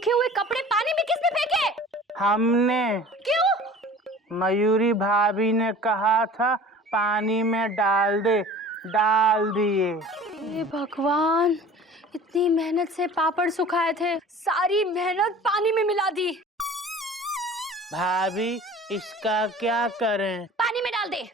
सूखे हुए कपड़े पानी में किसने फेंके? हमने। क्यों? मयूरी भाभी ने कहा था पानी में डाल दे, डाल दिए। हे भगवान, इतनी मेहनत से पापड़ सुखाए थे, सारी मेहनत पानी में मिला दी। भाभी इसका क्या करें? पानी में डाल दे।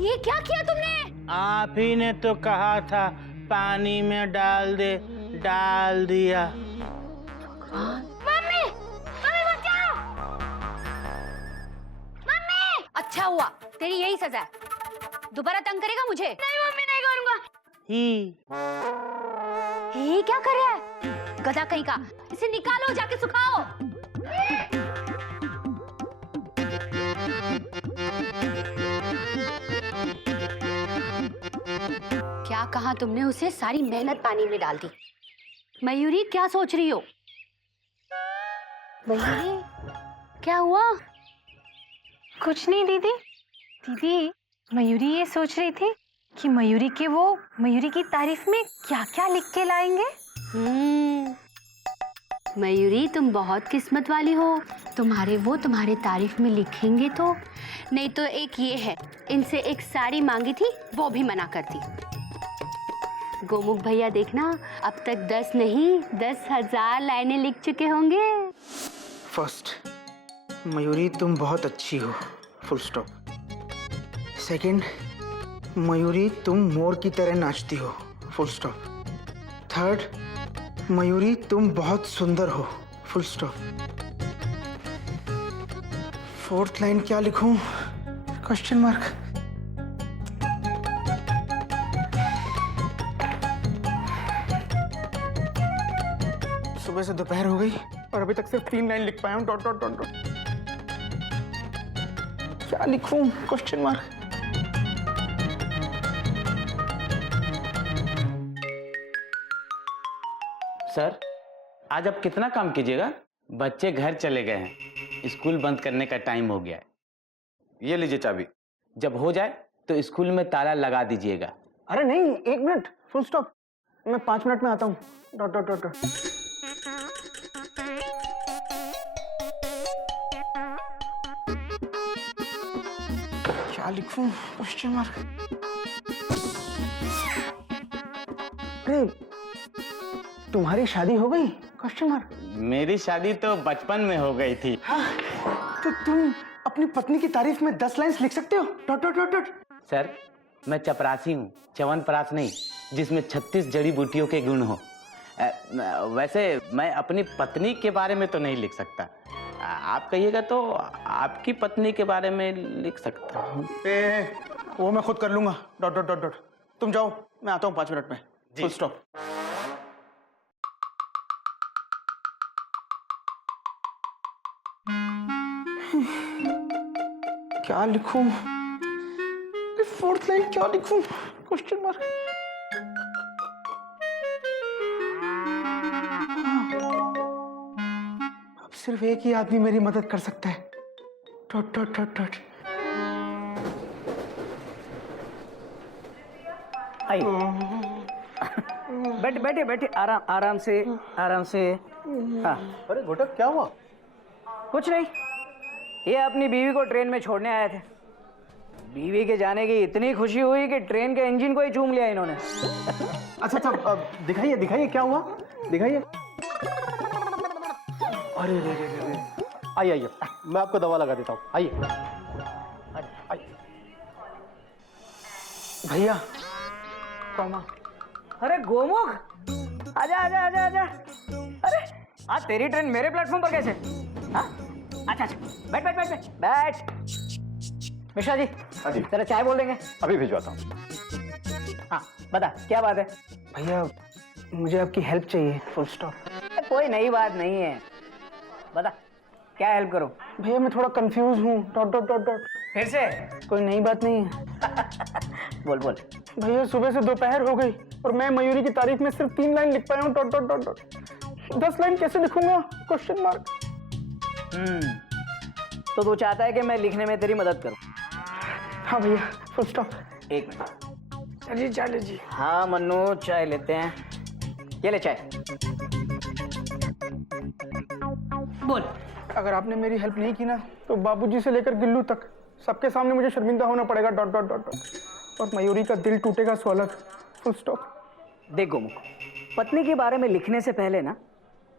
ये क्या किया तुमने? आप ही ने तो कहा था पानी में डाल दे, डाल दिया। मम्मी, मम्मी बचाओ! मम्मी! अच्छा हुआ, तेरी यही सजा है। दोबारा तंग करेगा मुझे? नहीं मम्मी, नहीं करूंगा। ये क्या कर रहा है? गधा कहीं का, इसे निकालो, जाके सुखाओ। क्या कहा तुमने उसे? सारी मेहनत पानी में डाल दी। मयूरी, क्या सोच रही हो? मयूरी, क्या हुआ? कुछ नहीं दीदी। दीदी, मयूरी ये सोच रही थी कि मयूरी की तारीफ में क्या क्या लिख के लाएंगे। मयूरी, तुम बहुत किस्मत वाली हो। तुम्हारे तारीफ में लिखेंगे तो। नहीं तो एक ये है, इनसे एक साड़ी मांगी थी, वो भी मना कर दी। गोमुख भैया देखना, अब तक 10 नहीं 10,000 लाइनें लिख चुके होंगे। फर्स्ट, मयूरी तुम बहुत अच्छी हो, फुल स्टॉप। सेकंड, मयूरी तुम मोर की तरह नाचती हो, फुल स्टॉप। थर्ड, मयूरी तुम बहुत सुंदर हो, फुल स्टॉप। फोर्थ लाइन क्या लिखूं? Question mark. सुबह से दोपहर हो गई और अभी तक सिर्फ 3 लाइन लिख पाया हूं, डॉट डॉट डॉट डॉट। क्या लिखूं? Question mark. सर, आज आप कितना काम कीजिएगा? बच्चे घर चले गए हैं, स्कूल बंद करने का टाइम हो गया है। ये लीजिए चाबी। जब हो जाए तो स्कूल में ताला लगा दीजिएगा। अरे नहीं, 1 मिनट, फुल स्टॉप। मैं 5 मिनट में आता हूँ, डॉट डॉट डॉट डॉट। क्या लिखूं? Question mark. अरे, तुम्हारी शादी हो गई? Question mark. मेरी शादी तो बचपन में हो गई थी। हाँ, तो तुम अपनी पत्नी की तारीफ में 10 लाइन्स लिख सकते हो, dot dot dot dot. Sir, मैं चपरासी हूँ, च्यवनप्राश नहीं, जिसमें 36 जड़ी बूटियों के गुण हो। वैसे मैं अपनी पत्नी के बारे में तो नहीं लिख सकता। आप कहिएगा तो आपकी पत्नी के बारे में लिख सकता हूँ। वो मैं खुद कर लूंगा, डॉट डॉट डॉट डॉट। तुम जाओ, मैं आता हूँ 5 मिनट में, फुल स्टॉप। क्या लिखूं? फोर्थ लाइन क्या लिखूं? Question mark. अब सिर्फ एक ही आदमी मेरी मदद कर सकता है, डॉट डॉट डॉट डॉट। बैठे बैठे आराम से। हाँ। अरे घोटक, क्या हुआ? कुछ नहीं, ये अपनी बीवी को ट्रेन में छोड़ने आए थे। बीवी के जाने की इतनी खुशी हुई कि ट्रेन के इंजन को ही चूम लिया इन्होंने। अच्छा, दिखाइए दिखाइए, क्या हुआ? दिखाइए। अरे रे रे रे, आइए, मैं आपको दवा लगा देता हूँ, आइए। भैया, कौमा। अरे गोमुख, आजा आजा आजा आजा। अरे आज तेरी ट्रेन मेरे प्लेटफॉर्म पर कैसे? हाँ, अच्छा, बैठ बैठ बैठ बैठ बैठ। मिश्रा जी, जरा चाय बोल देंगे? अभी भिजवाता हूँ। हाँ, बता क्या बात है? भैया, मुझे आपकी हेल्प चाहिए, फुल स्टॉप। कोई नई बात नहीं है, बता क्या हेल्प करूं? भैया मैं थोड़ा कंफ्यूज हूँ, डॉट डॉट डॉट डॉट। फिर से कोई नई बात नहीं है। बोल बोल। भैया सुबह से दोपहर हो गई और मैं मयूरी की तारीफ में सिर्फ 3 लाइन लिख पाया हूँ, dot dot dot dot. 10 line कैसे लिखूंगा? Question mark. तो तू चाहता है कि मैं लिखने में तेरी मदद करूं? हाँ भैया, फुल स्टॉप। एक मिनट। चलिए चाय लीजिए। हाँ मन्नू, चाय लेते हैं। ये ले चाय। बोल। अगर आपने मेरी हेल्प नहीं की ना तो बाबूजी से लेकर गिल्लू तक सबके सामने मुझे शर्मिंदा होना पड़ेगा, डॉट डॉट डॉट डॉट। और मयूरी का दिल टूटेगा सो अलग, फुल स्टॉप। देख गोमुख, पत्नी के बारे में लिखने से पहले ना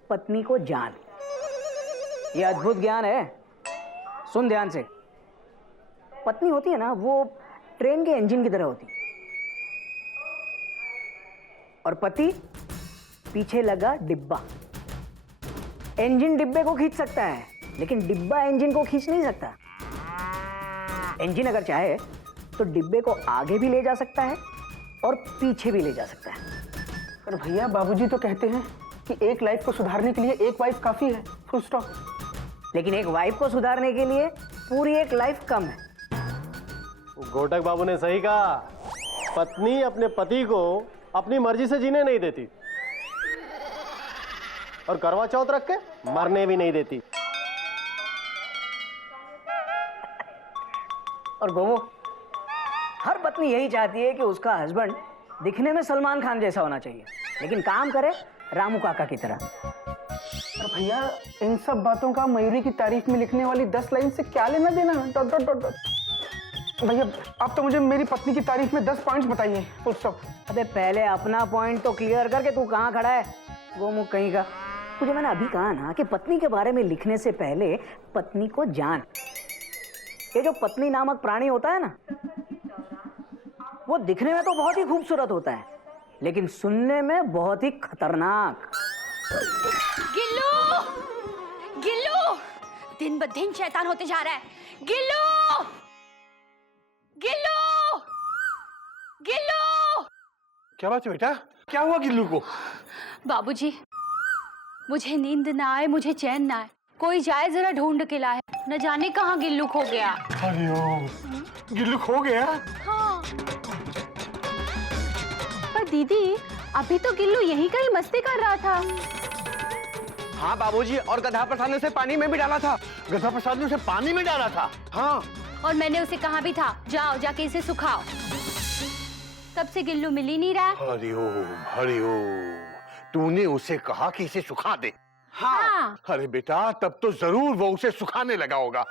पत्नी को जान। ये अद्भुत ज्ञान है, सुन ध्यान से। पत्नी होती है ना, वो ट्रेन के इंजन की तरह होती है और पति पीछे लगा डिब्बा। इंजन डिब्बे को खींच सकता है लेकिन डिब्बा इंजन को खींच नहीं सकता। इंजन अगर चाहे तो डिब्बे को आगे भी ले जा सकता है और पीछे भी ले जा सकता है। पर भैया बाबूजी तो कहते हैं कि एक लाइफ को सुधारने के लिए एक वाइफ काफी है, फुल स्टॉप। लेकिन एक वाइफ को सुधारने के लिए पूरी एक लाइफ कम है। घोटक बाबू ने सही कहा, पत्नी अपने पति को अपनी मर्जी से जीने नहीं देती और करवा चौथ रख के मरने भी नहीं देती। और गोमो, हर पत्नी यही चाहती है कि उसका हस्बैंड दिखने में सलमान खान जैसा होना चाहिए लेकिन काम करे रामू काका की तरह। पर भैया इन सब बातों का मयूरी की तारीफ में लिखने वाली 10 लाइन से क्या लेना देना, डॉट डॉट डॉट डॉट। भैया आप तो मुझे मेरी पत्नी की तारीफ में 10 पॉइंट्स बताइए, फुल स्टॉप। अबे पहले अपना पॉइंट तो क्लियर करके तू कहाँ खड़ा है गोमुख कहीं का। तुझे मैंने अभी कहा ना कि पत्नी के बारे में लिखने से पहले पत्नी को जान। ये जो पत्नी नामक प्राणी होता है ना, वो दिखने में तो बहुत ही खूबसूरत होता है लेकिन सुनने में बहुत ही खतरनाक। गिल्लू, गिल्लू, दिन ब दिन शैतान होते जा रहा है। गिल्लू, गिल्लू, गिल्लू। क्या बात है बेटा, क्या हुआ गिल्लू को? बाबूजी, मुझे नींद ना आए, मुझे चैन ना आए, कोई जाए जरा ढूंढ के लाए। न जाने कहाँ गिल्लू खो गया। अरे ओ, गिल्लू खो गया? हाँ। पर दीदी अभी तो गिल्लू यहीं कहीं मस्ती कर रहा था। हाँ बाबूजी, और गधा प्रसाद ने उसे पानी में भी डाला था। गधा प्रसाद ने उसे पानी में डाला था। हाँ। और मैंने उसे कहा भी था, जाओ जाके इसे सुखाओ। तब से गिल्लू मिल ही नहीं रहा। हरिओम हरिओम, तूने उसे कहा कि इसे सुखा दे? हाँ। अरे बेटा, तब तो जरूर वो उसे सुखाने लगा होगा।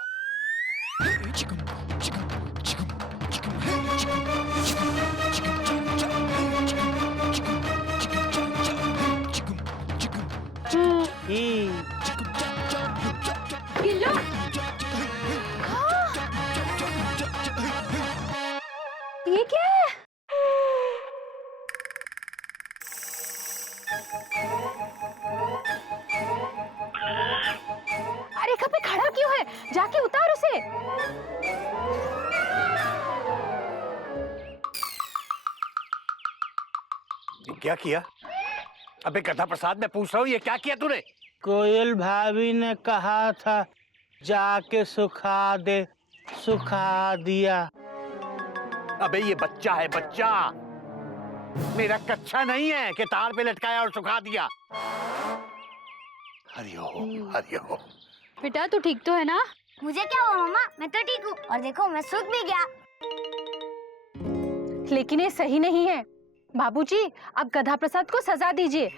गिल्लू, ये क्या है? अरे कब पे खड़ा क्यों है? जाके उतार उसे। क्या किया? अबे गधा प्रसाद, मैं पूछ रहा हूँ, ये क्या किया तूने? कोयल भाभी ने कहा था जाके सुखा दे, सुखा दिया। अबे ये बच्चा है, बच्चा मेरा, कच्चा नहीं है कि तार पे लटकाया और सुखा दिया। हरिओम हरिओम। बेटा तू ठीक तो है ना? मुझे क्या हुआ मम्मा, मैं तो ठीक हूँ। और देखो मैं सूख भी गया। लेकिन ये सही नहीं है बाबूजी, अब गधा प्रसाद को सजा दीजिए।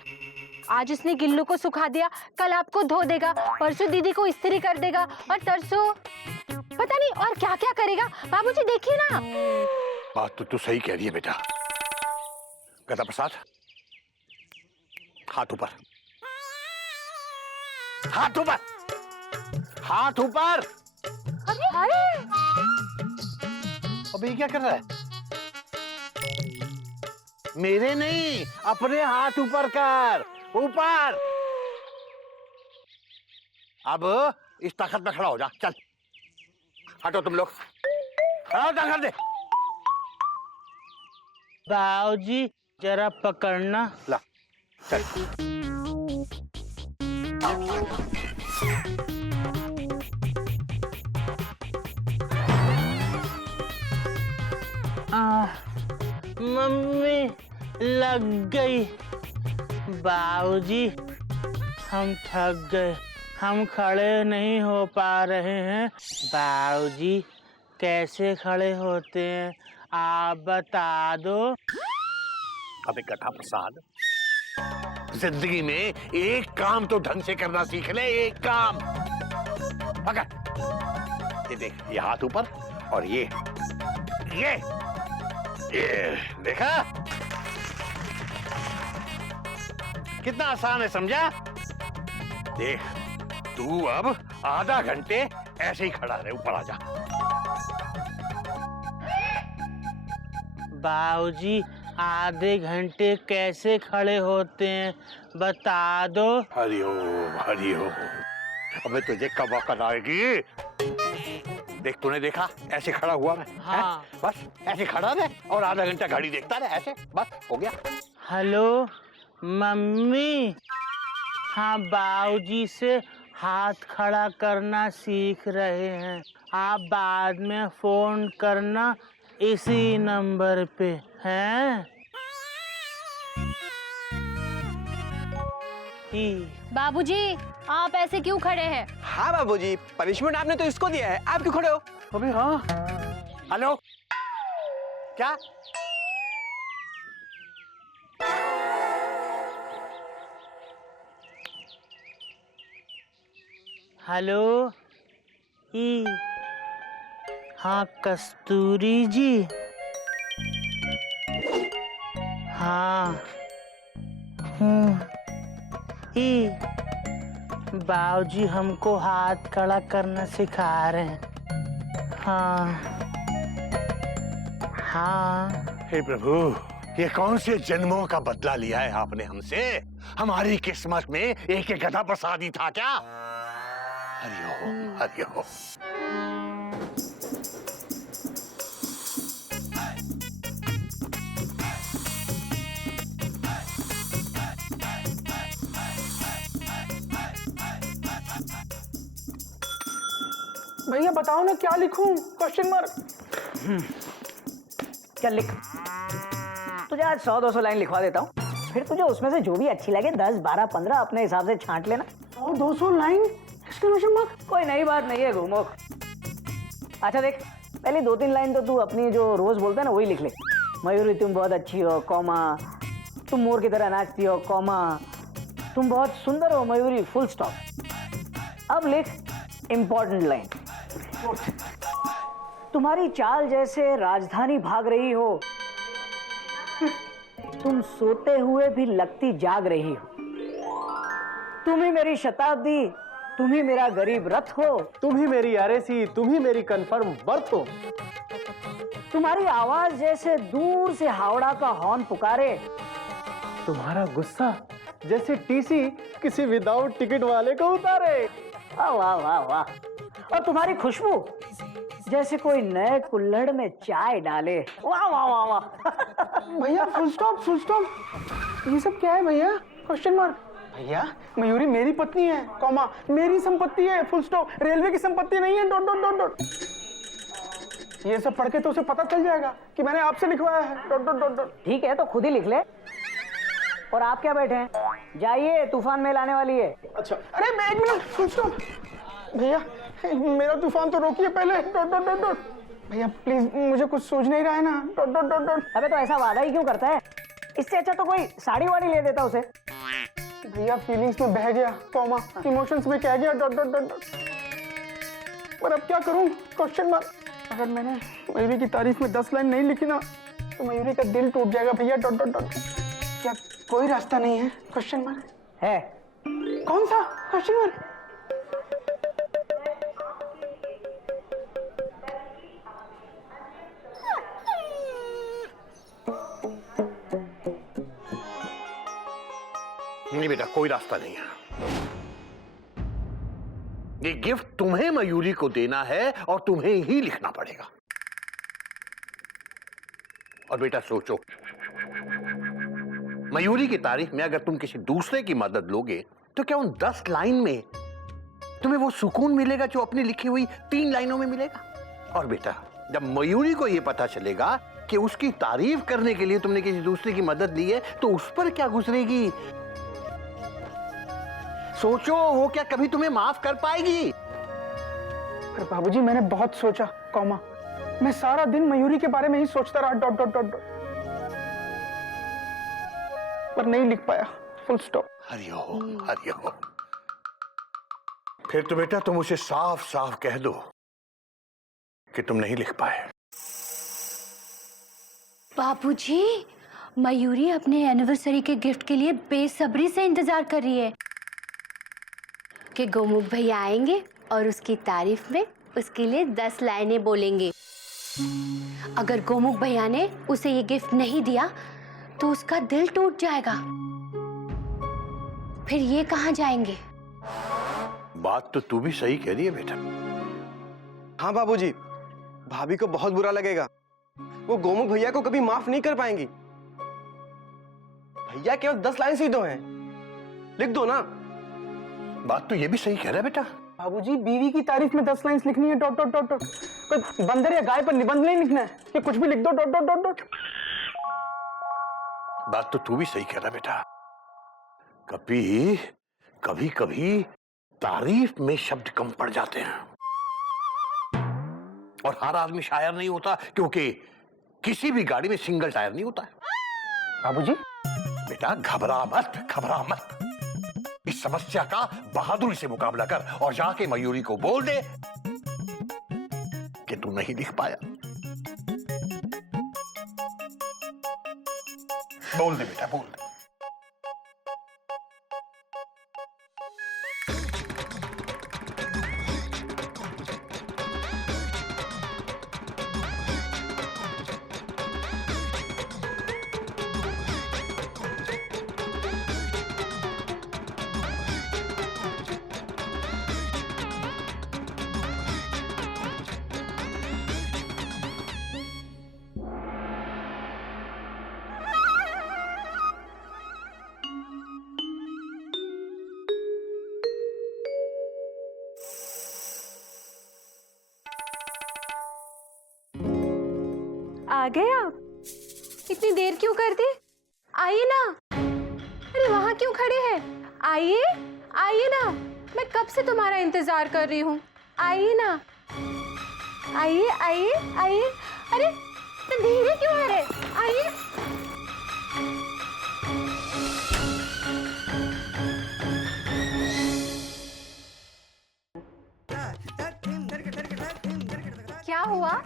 आज इसने गिल्लू को सुखा दिया, कल आपको धो देगा, परसों दीदी को इस्त्री कर देगा और तरसों पता नहीं और क्या क्या करेगा। बाबूजी देखिए ना। बात तो तू सही कह रही है बेटा। गधा प्रसाद, हाथ ऊपर, हाथ ऊपर, हाथ ऊपर। अरे अबे ये क्या कर रहा है? मेरे नहीं, अपने हाथ ऊपर कर, ऊपर। अब इस ताकत में खड़ा हो जा, चल। हटो तुम लोग, खड़ा हो जा, कर दे। बाबूजी जरा पकड़ना। ला, चल। मम्मी लग गई। बाबूजी हम थक गए, हम खड़े नहीं हो पा रहे हैं। बाबूजी कैसे खड़े होते हैं आप बता दो। अबे गधा प्रसाद, जिंदगी में एक काम तो ढंग से करना सीख ले, एक काम। पकड़, ये देख, ये हाथ ऊपर और ये देखा कितना आसान है, समझा? देख, तू अब आधा घंटे ऐसे ही खड़ा रहे, ऊपर आ जा। बाबूजी आधे घंटे कैसे खड़े होते हैं बता दो। हरिओम हरिओम। अबे तुझे कब अकल आएगी? देख, तूने देखा ऐसे खड़ा हुआ मैं। हाँ। बस ऐसे खड़ा रहे और आधा घंटा घड़ी देखता रहे, ऐसे बस हो गया। हेलो मम्मी, हाँ बाबूजी से हाथ खड़ा करना सीख रहे हैं। आप बाद में फोन करना इसी नंबर पे हैं। बाबूजी आप ऐसे क्यों खड़े हैं? हाँ बाबूजी, पनिशमेंट आपने तो इसको दिया है, आप क्यों खड़े हो? अबे हाँ। हेलो, क्या? हेलो हाँ कस्तूरी जी। हाँ बाबूजी हमको हाथ खड़ा करना सिखा रहे हैं। हाँ। हे प्रभु, ये कौन से जन्मों का बदला लिया है आपने हमसे? हमारी किस्मत में एक गधा प्रसाद ही था क्या? हरिओम हरिओम। भैया बताओ ना क्या लिखूं? Question mark. क्या लिख? तुझे आज 100-200 लाइन लिखवा देता हूँ, फिर तुझे उसमें से जो भी अच्छी लगे 10, 12, 15 अपने हिसाब से छांट लेना। और 200 लाइन? Exclamation mark. कोई नई बात नहीं है गुरमुख। अच्छा देख, पहले 2-3 लाइन तो तू अपनी जो रोज बोलता है ना वही लिख ले। मयूरी तुम बहुत अच्छी हो, कॉमा, तुम मोर की तरह नाचती हो, कॉमा, तुम बहुत सुंदर हो मयूरी, फुल स्टॉप। अब लिख इंपॉर्टेंट लाइन। तुम्हारी चाल जैसे राजधानी भाग रही हो, तुम सोते हुए भी लगती जाग रही हो। तुम ही मेरी शताब्दी, तुम ही मेरा गरीब रथ हो। तुम ही मेरी आरएसी, तुम ही मेरी कंफर्म बर्थ हो। तुम्हारी आवाज जैसे दूर से हावड़ा का हॉर्न पुकारे। तुम्हारा गुस्सा जैसे टीसी किसी विदाउट टिकट वाले को उतारे। वाह वाह वाह वाह। और तुम्हारी खुशबू जैसे कोई नए कुल्हड़ में चाय डाले। वाह वाह वाह वाह। भैया फुल स्टॉप, फुल स्टॉप। ये सब क्या है भैया? Question mark. भैया मयूरी मेरी पत्नी है, कॉमा, मेरी संपत्ति है, फुल स्टॉप। रेलवे की संपत्ति नहीं है, डॉट डॉट डॉट डॉट। ये सब पढ़ के तो उसे पता चल जाएगा कि मैंने आपसे लिखवाया है, डॉट डॉट डॉट डॉट। ठीक है तो खुद ही लिख ले। और आप क्या बैठे हैं? जाइए, तूफान मेल आने वाली है। अच्छा, अरे मैं 1 मिनट, फुल स्टॉप। भैया मेरा तूफान तो रोकिए पहले, डॉट डॉट डॉट डॉट। भैया प्लीज, मुझे कुछ सूझ नहीं रहा है ना, डॉट डॉट डॉट डॉट। अबे तो ऐसा वादा ही क्यों करता है? इससे अच्छा तो कोई साड़ी वाड़ी ले देता उसे। भैया फीलिंग्स में बह गया, कॉमा, इमोशंस में कह गया, डॉट डॉट डॉट डॉट। पर अब क्या करूं? Question mark. अगर मैंने मयूरी की तारीफ में 10 लाइन नहीं लिखी ना तो मयूरी का दिल टूट जाएगा भैया, डॉट डॉट डॉट। क्या कोई रास्ता नहीं है? क्वेश्चन मार्क है। कौन सा? Question mark. नहीं बेटा, कोई रास्ता नहीं है। ये गिफ्ट तुम्हें मयूरी को देना है और तुम्हें ही लिखना पड़ेगा। और बेटा सोचो, मयूरी की तारीफ में अगर तुम किसी दूसरे की मदद लोगे तो क्या उन 10 लाइन में तुम्हें वो सुकून मिलेगा जो अपनी लिखी हुई 3 लाइनों में मिलेगा? और बेटा, जब मयूरी को ये पता चलेगा कि उसकी तारीफ करने के लिए तुमने किसी दूसरे की मदद ली है तो उस पर क्या गुजरेगी? सोचो, वो क्या कभी तुम्हें माफ कर पाएगी? पर बाबूजी मैंने बहुत सोचा, कॉमा। मैं सारा दिन मयूरी के बारे में ही सोचता रहा, डॉट डॉट डॉट डॉट, पर नहीं लिख पाया, फुल स्टॉप। हरिओम हरिओम। फिर तो बेटा तुम उसे साफ साफ कह दो कि तुम नहीं लिख पाए। बाबूजी, मयूरी अपने एनिवर्सरी के गिफ्ट के लिए बेसब्री से इंतजार कर रही है कि गोमुख भैया आएंगे और उसकी तारीफ में उसके लिए 10 लाइनें बोलेंगे। अगर गोमुख भैया ने उसे ये गिफ्ट नहीं दिया तो उसका दिल टूट जाएगा। फिर ये कहाँ जाएंगे? बात तो तू भी सही कह रही है बेटा। हाँ बाबूजी, भाभी को बहुत बुरा लगेगा। वो गोमुख भैया को कभी माफ नहीं कर पाएंगी। भैया केवल 10 लाइन से ही तो हैं, लिख दो ना। बात तो ये भी सही कह रहा है बेटा। बाबूजी, बीवी की तारीफ में 10 लाइंस लिखनी है, डॉट डॉट डॉट डॉट। कोई बंदर या गाय पर निबंध नहीं लिखना है कि कुछ भी लिख दो, डॉट डॉट डॉट डॉट। बात तो तू भी सही कह रहा है बेटा। कभी कभी कभी तारीफ में शब्द कम पड़ जाते हैं, और हर आदमी शायर नहीं होता, क्योंकि किसी भी गाड़ी में सिंगल टायर नहीं होता है। बाबूजी, बेटा घबरा मत, घबरा मत। इस समस्या का बहादुरी से मुकाबला कर और जाके मयूरी को बोल दे कि तू नहीं लिख पाया। बोल दे बेटा, बोल दे। आ गए आप? इतनी देर क्यों कर दी? आइए ना। अरे वहां क्यों खड़े हैं? आइए, आइए ना। मैं कब से तुम्हारा इंतजार कर रही हूँ। आइए ना, आइए आइए आइए। अरे इतने धीरे क्यों आ रहे? आइए। क्या हुआ?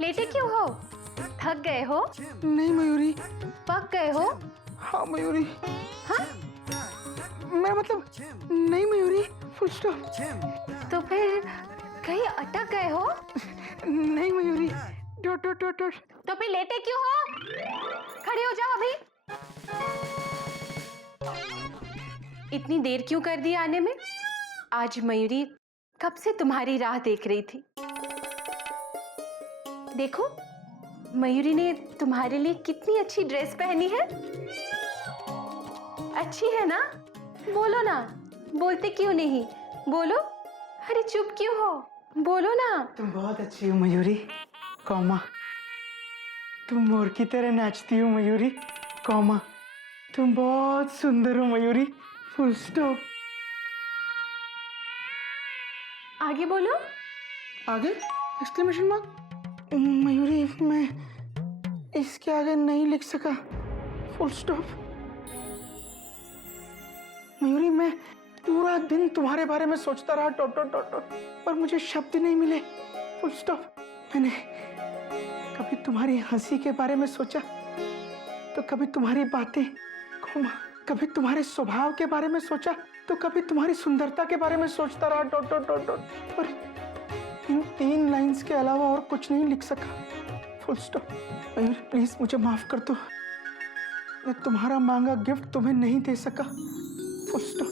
लेटे क्यों हो? थक गए हो? नहीं मयूरी। पक गए हो? हाँ मयूरी। हाँ? मैं मतलब नहीं मयूरी, फुल स्टॉप। तो फिर कहीं अटक गए हो? नहीं Mayuri, dot dot dot dot. तो फिर लेटे क्यों हो? खड़े हो जाओ अभी। इतनी देर क्यों कर दी आने में? आज मयूरी कब से तुम्हारी राह देख रही थी। देखो, मयूरी ने तुम्हारे लिए कितनी अच्छी ड्रेस पहनी है। अच्छी है ना? बोलो ना। बोलते क्यों नहीं? बोलो। अरे चुप क्यों हो? बोलो ना। तुम बहुत अच्छी हो मयूरी, कॉमा। तुम मोर की तरह नाचती हो मयूरी, कॉमा। तुम बहुत सुंदर हो मयूरी, फुल स्टॉप। आगे बोलो। आगे एक्सक्लेमेशन मार्क। मयूरी, मैं इसके आगे नहीं लिख सका, फुल स्टॉप। मयूरी, मैं पूरा दिन तुम्हारे बारे में सोचता रहा, डॉट डॉट डॉट डॉट, पर मुझे शब्द नहीं मिले, फुल स्टॉप। मैंने कभी तुम्हारी हंसी के बारे में सोचा, तो कभी तुम्हारी बातें, कभी तुम्हारे स्वभाव के बारे में सोचा, तो कभी तुम्हारी सुंदरता के बारे में सोचता रहा, डॉट डॉट डॉट डॉट, पर इन 3 लाइंस के अलावा और कुछ नहीं लिख सका, फुल स्टॉप। मयूर प्लीज मुझे माफ कर दो, मैं तुम्हारा मांगा गिफ्ट तुम्हें नहीं दे सका, फुल स्टॉप।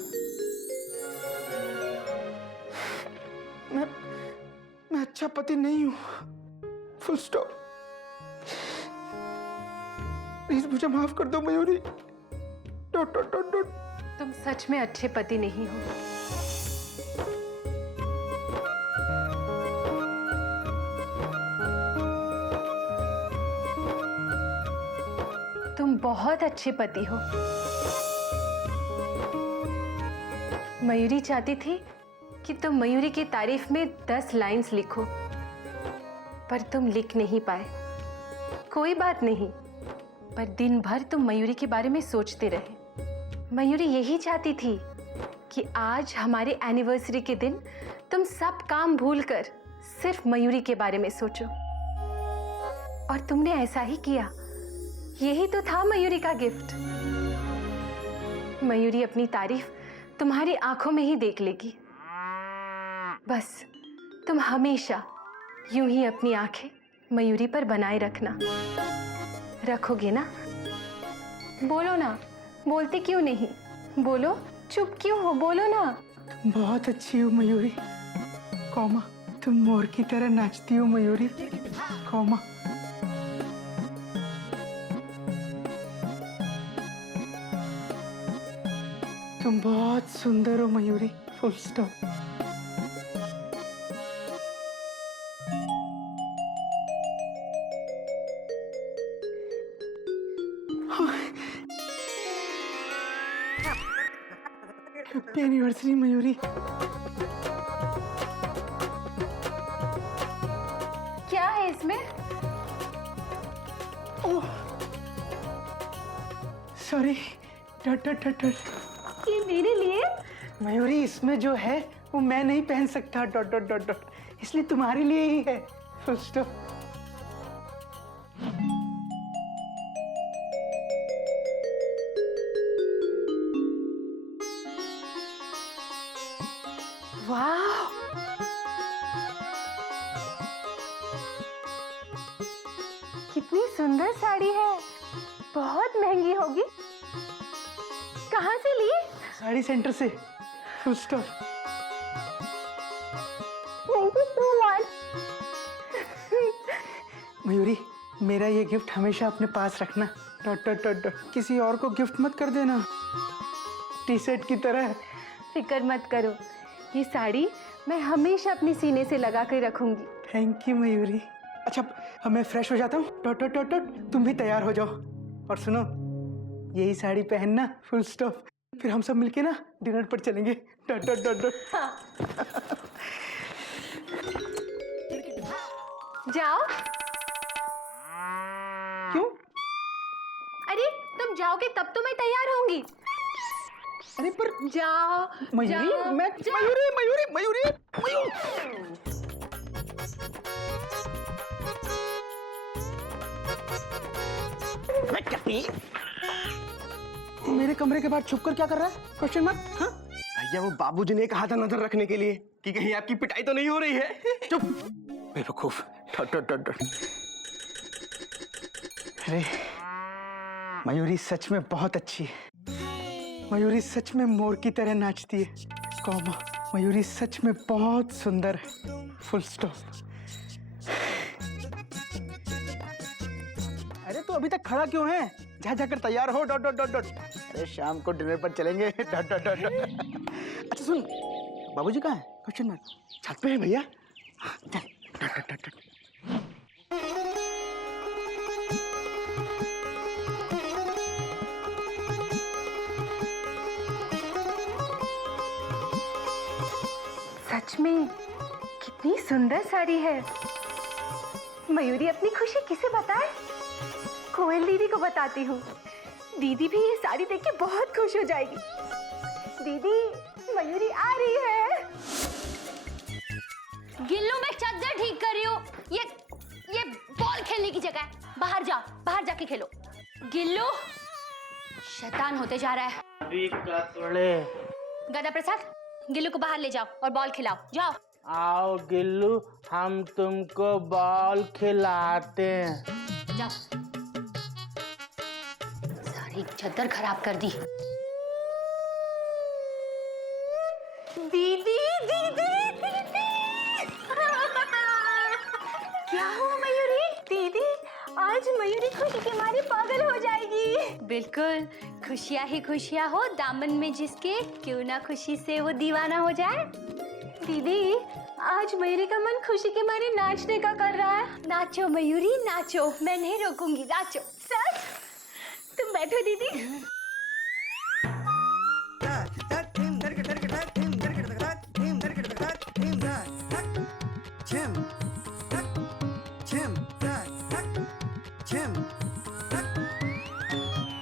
मैं अच्छा पति नहीं हूं, फुल स्टॉप। प्लीज मुझे माफ कर दो Mayuri, dot dot dot dot. तुम सच में अच्छे पति नहीं हो। तुम बहुत अच्छे पति हो। मयूरी चाहती थी कि तुम मयूरी की तारीफ में 10 लाइंस लिखो, पर तुम लिख नहीं पाए। कोई बात नहीं, पर दिन भर तुम मयूरी के बारे में सोचते रहे। मयूरी यही चाहती थी कि आज हमारे एनिवर्सरी के दिन तुम सब काम भूलकर सिर्फ मयूरी के बारे में सोचो, और तुमने ऐसा ही किया। यही तो था मयूरी का गिफ्ट। मयूरी अपनी तारीफ तुम्हारी आंखों में ही देख लेगी। बस तुम हमेशा यूं ही अपनी आंखें मयूरी पर बनाए रखना। रखोगे ना? बोलो ना, बोलते क्यों नहीं? बोलो, चुप क्यों हो? बोलो ना। बहुत अच्छी हो मयूरी, कौमा तुम मोर की तरह नाचती हो मयूरी, कौमा। तुम बहुत सुंदर हो Mayuri, full stop. Happy anniversary Mayuri. क्या है इसमें? ओह सॉरी, डट डट डट डट। ये मेरे लिए? मयूरी इसमें जो है वो मैं नहीं पहन सकता, डॉट डॉट डॉट डॉट, इसलिए तुम्हारे लिए ही है, फुल स्टॉप। वाह, कितनी सुंदर साड़ी है। बहुत महंगी होगी। कहाँ से ली? साड़ी सेंटर से, full stop. Thank you so much. Mayuri मेरा ये गिफ्ट हमेशा अपने पास रखना, डॉट डॉट डॉट डॉट। किसी और को गिफ्ट मत कर देना, टी शर्ट की तरह। फिक्र मत करो, ये साड़ी मैं हमेशा अपने सीने से लगा कर रखूंगी। Thank you Mayuri. अच्छा अब मैं फ्रेश हो जाता हूँ, डॉट डॉट डॉट डॉट, तुम भी तैयार हो जाओ। और सुनो, यही साड़ी पहनना, फुल स्टॉप। फिर हम सब मिलके ना डिनर पर चलेंगे, डॉट डॉट डॉट डॉट। जाओ। क्यों? अरे तुम जाओगे तब तो मैं तैयार होंगी। अरे पर जाओ। मयूरी, जाओ, मैं जाओ। मयूरी मयूरी मयूरी मयूरी। मेरे कमरे के बाहर छुप कर क्या कर रहा है? Question mark. हाँ भैया वो बाबूजी ने कहा था नजर रखने के लिए कि कहीं आपकी पिटाई तो नहीं हो रही है। चुप बेवकूफ, डॉट डॉट डॉट डॉट। अरे मयूरी सच में बहुत अच्छी है। मयूरी सच में मोर की तरह नाचती है, कौमा। मयूरी सच में बहुत सुंदर है, फुल स्टॉप। अरे तो अभी तक खड़ा क्यों है? जा जाकर तैयार हो, डॉट डॉट डॉट डॉट। अरे शाम को डिनर पर चलेंगे, डॉट डॉट डॉट डॉट। अच्छा सुन, बाबूजी कहाँ है? Question mark. छत पे है भैया। हाँ, चल, डॉट डॉट डॉट डॉट। सच में कितनी सुंदर साड़ी है। मयूरी अपनी खुशी किसे बताए? कोयल दीदी को बताती हूँ। दीदी भी ये साड़ी देख के बहुत खुश हो जाएगी। दीदी, मयूरी आ रही है। गिल्लू मैं चद्दर ठीक कर रही हूँ। ये बॉल खेलने की जगह है। बाहर जाओ, बाहर जाके खेलो। गिल्लू शैतान होते जा रहा है। गदा प्रसाद, गिल्लू को बाहर ले जाओ और बॉल खिलाओ। जाओ। आओ गिल्लू, हम तुमको बॉल खिलाते हैं। जाओ। सारी चद्दर खराब कर दी। दीदी, दीदी, दीदी। क्या हुआ मयूरी? दीदी, आज मयूरी खुशी के मारे पागल हो जाएगी। बिल्कुल, खुशियाँ ही खुशियाँ हो दामन में जिसके, क्यों ना खुशी से वो दीवाना हो जाए। दीदी, आज मयूरी का मन खुशी के मारे नाचने का कर रहा है। नाचो मयूरी नाचो, मैं नहीं रोकूंगी, नाचो। सच? तुम बैठो दीदी।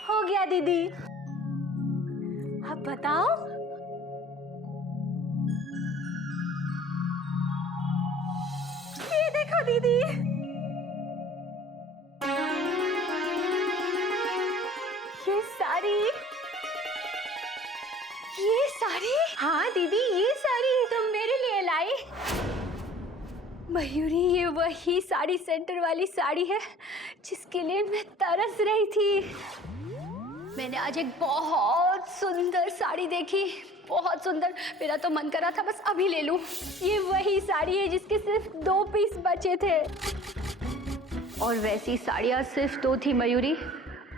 हो गया दीदी। अब बताओ। ये देखो दीदी। ये साड़ी। ये साड़ी? हाँ दीदी, ये साड़ी तुम मेरे लिए लाई। मयूरी, ये वही साड़ी सेंटर वाली साड़ी है जिसके लिए मैं तरस रही थी। मैंने आज एक बहुत सुंदर साड़ी देखी, बहुत सुंदर। मेरा तो मन कर रहा था बस अभी ले लूं। ये वही साड़ी है जिसके सिर्फ 2 पीस बचे थे, और वैसी साड़ियाँ सिर्फ 2 थी मयूरी।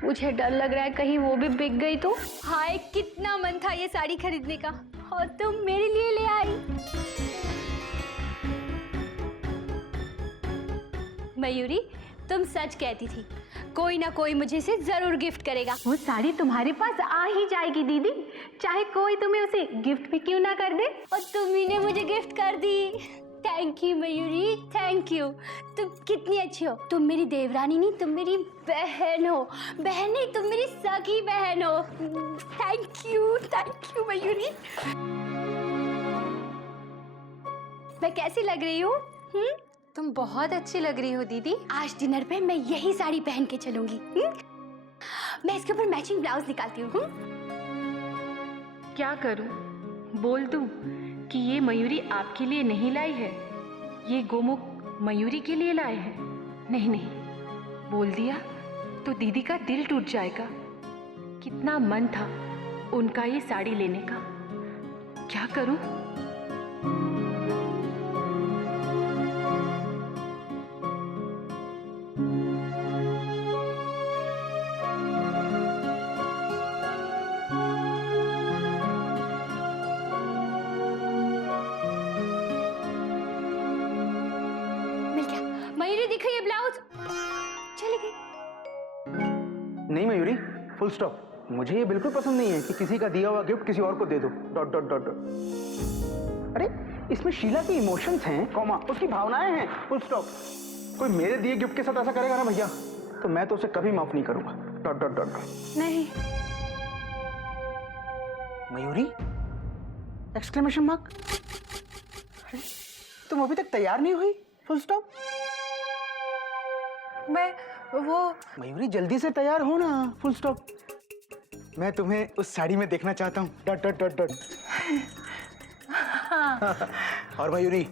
मुझे डर लग रहा है कहीं वो भी बिक गई तो। हाय, कितना मन था ये साड़ी खरीदने का, और तुम मेरे लिए ले आई। मयूरी, तुम सच कहती थी, कोई ना कोई मुझे इसे जरूर गिफ्ट करेगा। वो साड़ी तुम्हारे पास आ ही जाएगी दीदी, चाहे कोई तुम्हें उसे गिफ्ट भी क्यों ना कर दे। और तुम्ही ने मुझे गिफ्ट कर दी। Thank you Mayuri, thank you. तुम कितनी अच्छी हो। तुम मेरी देवरानी नहीं, तुम मेरी बहन हो। बहन नहीं, तुम मेरी सगी बहन हो। Thank you Mayuri. मैं कैसी लग रही हूँ? तुम बहुत अच्छी लग रही हो दीदी। आज डिनर पे मैं यही साड़ी पहन के चलूंगी। मैं इसके ऊपर मैचिंग ब्लाउज निकालती हूँ। क्या करूं? बोल दूं कि ये मयूरी आपके लिए नहीं लाई है, ये गोमुख मयूरी के लिए लाए हैं? नहीं नहीं, बोल दिया तो दीदी का दिल टूट जाएगा। कितना मन था उनका ये साड़ी लेने का। क्या करूं? मयूरी दिखो ये ब्लाउज। चली गई। नहीं मयूरी, फुल स्टॉप। मुझे ये बिल्कुल पसंद नहीं है कि किसी का दिया हुआ गिफ्ट किसी और को दे दो। Dot dot dot dot. अरे इसमें शीला की इमोशंस हैं, कॉमा, उसकी भावनाएं हैं, फुल स्टॉप। कोई मेरे दिए गिफ्ट के साथ ऐसा करेगा ना भैया, तो मैं तो उसे कभी माफ नहीं करूंगा। Dot dot dot dot. नहीं। Mayuri, exclamation mark. तुम अभी तक तैयार नहीं हुई? Full stop. मैं वो मयूरी जल्दी से तैयार हो ना। Full stop. मैं तुम्हें उस साड़ी में देखना चाहता हूँ। Dot dot dot dot. और मयूरी,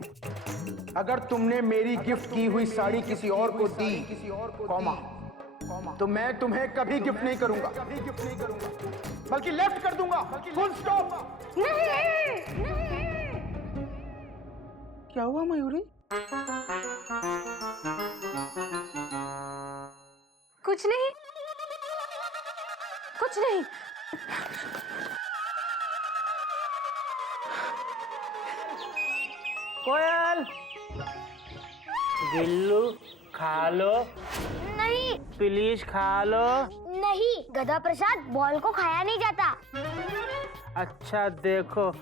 अगर तुमने मेरी गिफ्ट की हुई साड़ी किसी और को दी, कॉमा, तो मैं तुम्हें कभी गिफ्ट नहीं करूंगा, बल्कि लेफ्ट कर दूंगा। Full stop. नहीं। क्या हुआ मयूरी? कुछ नहीं, कुछ नहीं। कोयल, गिल्लू खा लो, नहीं प्लीज खा लो। नहीं, गधा प्रसाद बॉल को खाया नहीं जाता। अच्छा देखो,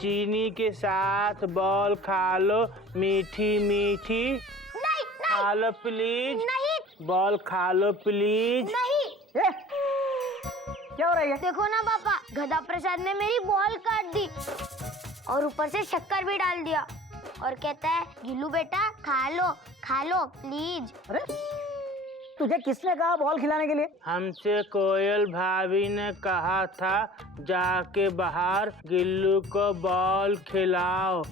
चीनी के साथ बॉल खा लो, मीठी मीठी। नहीं खा लो प्लीज। नहीं बॉल खा लो प्लीज। नहीं। क्या हो रहा है? देखो ना पापा, गधा प्रसाद ने मेरी बॉल काट दी और ऊपर से शक्कर भी डाल दिया, और कहता है गिल्लू बेटा खा लो प्लीज। अरे तुझे किसने कहा बॉल खिलाने के लिए? हमसे कोयल भाभी ने कहा था जाके बाहर गिल्लू को बॉल खिलाओ,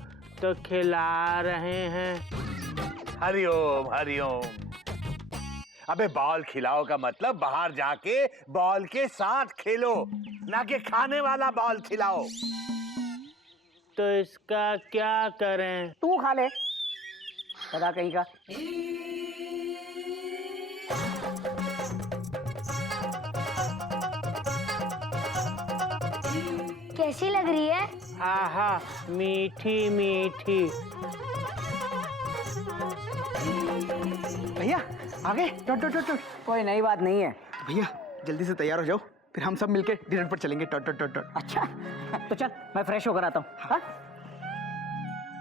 तो खिला रहे हैं। हरिओम हरिओम। अबे बॉल खिलाओ का मतलब बाहर जाके बॉल के साथ खेलो, ना कि खाने वाला बॉल खिलाओ। तो इसका क्या करें? तू खा ले, गधा कहीं का। कैसी लग रही है? आहा, मीठी मीठी। भैया आगे। Dot dot dot dot. कोई नई बात नहीं है, भैया जल्दी से तैयार हो जाओ, फिर हम सब मिलके डिनर पर चलेंगे। Taught taught taught taught. अच्छा तो चल मैं फ्रेश होकर आता हूँ। हाँ?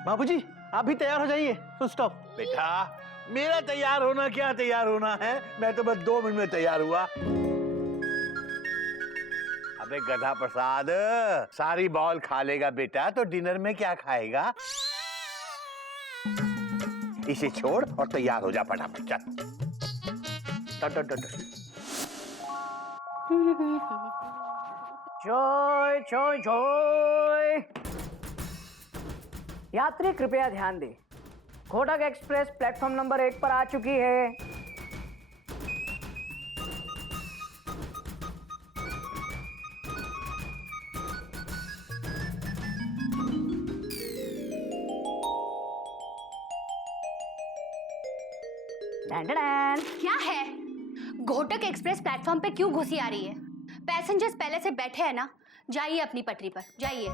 बाबूजी आप भी तैयार हो जाइए। Full stop. बेटा मेरा तैयार होना क्या तैयार होना है, मैं तो बस 2 मिनट में तैयार हुआ। अबे गधा प्रसाद, सारी बॉल खा लेगा बेटा तो डिनर में क्या खाएगा? इसे छोड़ और तैयार हो जा फटाफट, चल। जय जय जय। यात्री कृपया ध्यान दें, कोटक एक्सप्रेस प्लेटफॉर्म नंबर 1 पर आ चुकी है। Done done done. क्या है? घोटक एक्सप्रेस प्लेटफॉर्म पे क्यों घुसी आ रही है? पैसेंजर्स पहले से बैठे हैं ना, जाइए अपनी पटरी पर, जाइए।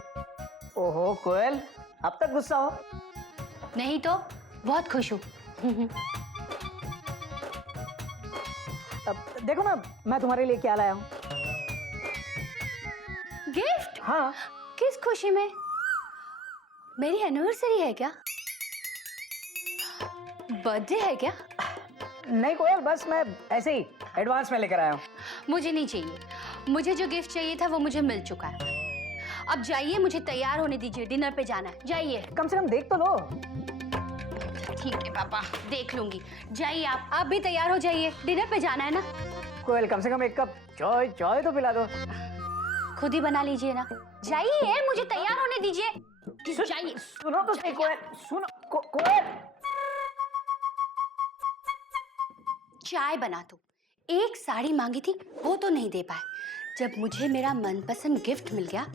ओहो कोयल, अब तक गुस्सा हो? नहीं तो बहुत खुश हूँ। अब देखो ना मैं तुम्हारे लिए क्या लाया हूँ। गिफ्ट? हाँ। किस खुशी में? मेरी एनिवर्सरी है क्या? बर्थडे है क्या? नहीं कोयल, बस मैं ऐसे ही एडवांस में लेकर आया हूँ। मुझे नहीं चाहिए, मुझे जो गिफ्ट चाहिए था वो मुझे मिल चुका है। अब जाइए, मुझे तैयार होने दीजिए, डिनर पे जाना है, जाइए। कम से कम देख तो लो। ठीक है पापा, देख लूंगी। जाइए आप भी तैयार हो जाइए, डिनर पे जाना है ना। कोयल कम से कम 1 कप चाय चाय तो पिला दो। खुद ही बना लीजिए ना। जाइए, मुझे तैयार होने दीजिए। जाइए। सुनो तो सही कोयल, सुनो कोयल। चाय बना दो। एक साड़ी मांगी थी वो तो नहीं दे पाए। जब मुझे मेरा मनपसंद गिफ्ट मिल गया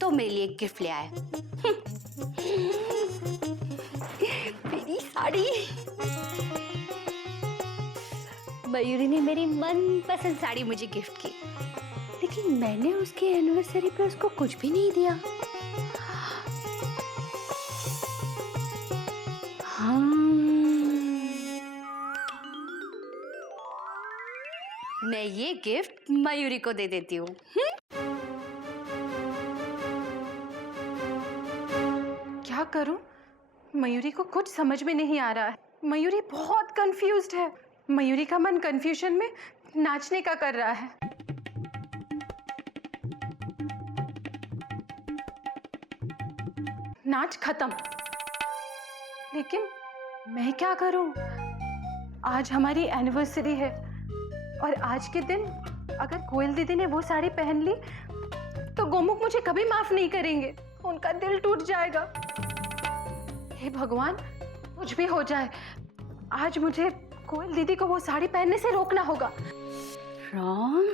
तो मेरे लिए गिफ्ट ले आए। मेरी साड़ी। मयूरी ने मेरी मनपसंद साड़ी मुझे गिफ्ट की, लेकिन मैंने उसकी एनिवर्सरी पे उसको कुछ भी नहीं दिया। मैं ये गिफ्ट मयूरी को दे देती हूँ। क्या करूं? मयूरी को कुछ समझ में नहीं आ रहा है। मयूरी बहुत कंफ्यूज्ड है। मयूरी का मन कंफ्यूजन में नाचने का कर रहा है। नाच खत्म। लेकिन मैं क्या करूं? आज हमारी एनिवर्सरी है और आज के दिन अगर कोयल दीदी ने वो साड़ी पहन ली तो गोमुख मुझे कभी माफ नहीं करेंगे, उनका दिल टूट जाएगा। हे भगवान, कुछ भी हो जाए, आज मुझे कोयल दीदी को वो साड़ी पहनने से रोकना होगा। राम,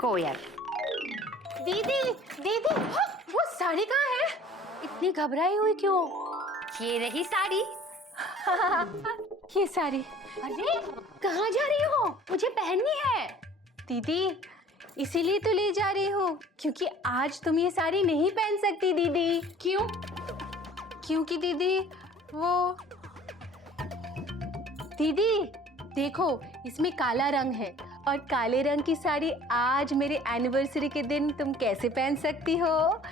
कोयल दीदी दीदी, हाँ, वो साड़ी कहाँ है? इतनी घबराई हुई क्यों? ये रही साड़ी। ये साड़ी। अरे कहाँ जा रही हो? मुझे पहननी है। दीदी इसीलिए तो ले जा रही हूँ, क्योंकि आज तुम ये साड़ी नहीं पहन सकती दीदी। क्यों? क्योंकि दीदी वो दीदी देखो, इसमें काला रंग है और काले रंग की साड़ी आज मेरे एनिवर्सरी के दिन तुम कैसे पहन सकती हो?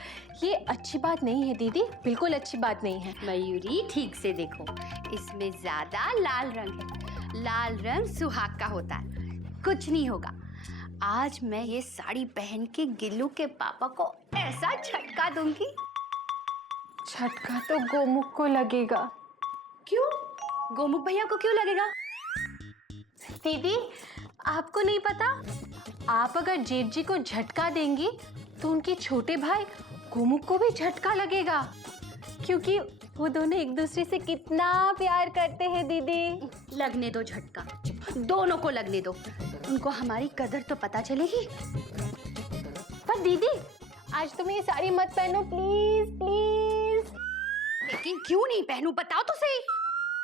ये अच्छी बात नहीं है दीदी, बिल्कुल अच्छी बात नहीं है। मयूरी ठीक से देखो, इसमें ज्यादा लाल रंग है। लाल रंग सुहाग का होता है। कुछ नहीं होगा। आज मैं ये साड़ी पहन के गिल्लू के पापा को ऐसा झटका दूंगी। झटका तो गोमुख को लगेगा। क्यों? गोमुख भैया को क्यों लगेगा? दीदी आपको नहीं पता, आप अगर जेठ जी को झटका देंगी तो उनके छोटे भाई गोमुख को भी झटका लगेगा, क्योंकि वो दोनों एक दूसरे से कितना प्यार करते हैं दीदी। लगने दो झटका, दोनों को लगने दो, उनको हमारी कदर तो पता चलेगी। पर दीदी आज तुम ये साड़ी मत पहनो प्लीज प्लीज। लेकिन क्यों नहीं पहनूं, बताओ तो सही।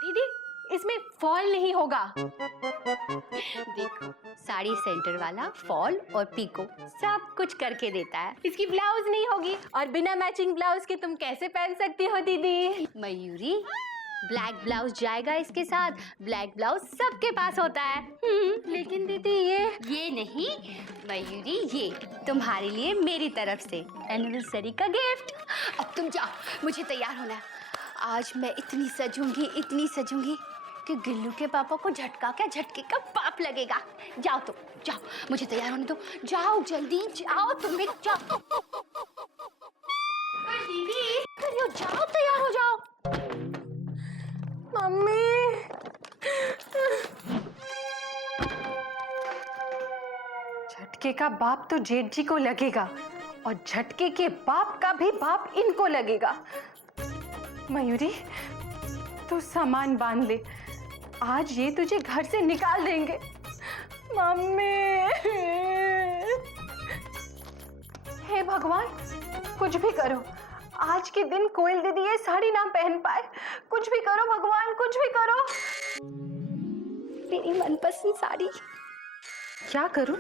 दीदी इसमें फॉल नहीं होगा। देखो, साड़ी सेंटर वाला फॉल और पीको सब कुछ करके देता है। इसकी ब्लाउज नहीं होगी और बिना मैचिंग ब्लाउज के तुम कैसे पहन सकती हो दीदी? मयूरी, ब्लैक ब्लाउज जाएगा इसके साथ। ब्लैक ब्लाउज सबके पास होता है। लेकिन दीदी ये नहीं मयूरी, ये तुम्हारे लिए मेरी तरफ से एनिवर्सरी का गिफ्ट। अब तुम जाओ, मुझे तैयार होना है। आज मैं इतनी सजूंगी कि गिल्लू के पापा को झटके का पाप लगेगा। जाओ तुम, जाओ, मुझे तैयार होने दो। जाओ जल्दी जाओ, तुम्हें जाओ। दीदी करियो, जाओ तैयार हो जाओ। मम्मी, झटके का बाप तो जेठ जी को लगेगा और झटके के बाप का भी बाप इनको लगेगा। मयूरी, तू सामान बांध ले, आज ये तुझे घर से निकाल देंगे। मम्मी, हे भगवान, कुछ भी करो, आज के दिन कोयल दीदी ये साड़ी ना पहन पाए। कुछ भी करो भगवान, कुछ भी करो। मेरी मनपसंद साड़ी। क्या करूं?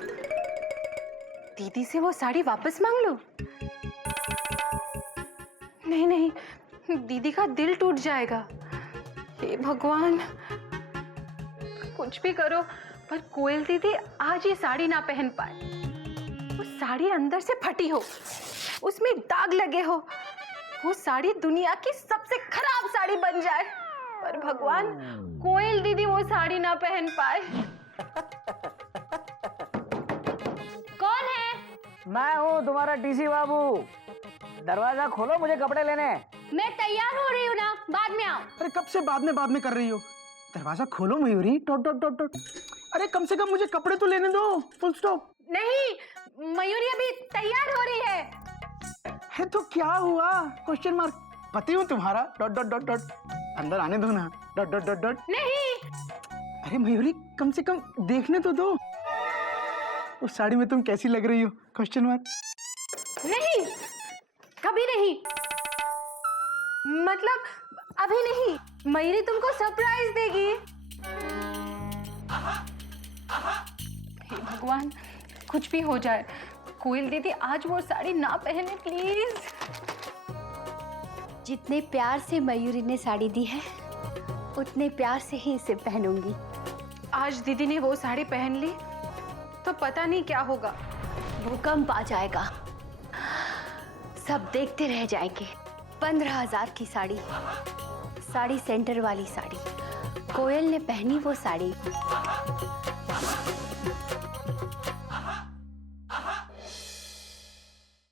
दीदी से वो साड़ी वापस मांग लो? नहीं, दीदी का दिल टूट जाएगा। हे भगवान, कुछ भी करो पर कोयल दीदी आज ये साड़ी ना पहन पाए। वो साड़ी अंदर से फटी हो, उसमें दाग लगे हो, वो साड़ी दुनिया की सबसे खराब साड़ी बन जाए, पर भगवान कोयल दीदी वो साड़ी ना पहन पाए। कौन है? मैं हूँ तुम्हारा टीसी बाबू। दरवाजा खोलो, मुझे कपड़े लेने हैं। मैं तैयार हो रही हूँ ना, बाद में आओ। अरे कब से बाद में कर रही हो? दरवाजा खोलो Mayuri. Dot dot dot dot. अरे कम से कम मुझे कपड़े तो लेने दो। Full stop. नहीं, मयूरी अभी तैयार हो रही है। तो क्या हुआ? Question mark. पति हूँ तुम्हारा। Dot dot dot dot. अंदर आने दो ना। Dot dot dot dot. नहीं। अरे मयूरी, कम से कम देखने तो दो, उस साड़ी में तुम कैसी लग रही हो? Question mark. नहीं, कभी नहीं, मतलब अभी नहीं। मयूरी तुमको सरप्राइज देगी। हे भगवान, कुछ भी हो जाए, कोयल दीदी आज वो साड़ी ना पहने प्लीज। जितने प्यार से मयूरी ने साड़ी दी है, उतने प्यार से ही इसे पहनूंगी। आज दीदी ने वो साड़ी पहन ली तो पता नहीं क्या होगा। भूकंप आ जाएगा, सब देखते रह जाएंगे। 15,000 की साड़ी सेंटर वाली साड़ी, कोयल ने पहनी वो साड़ी।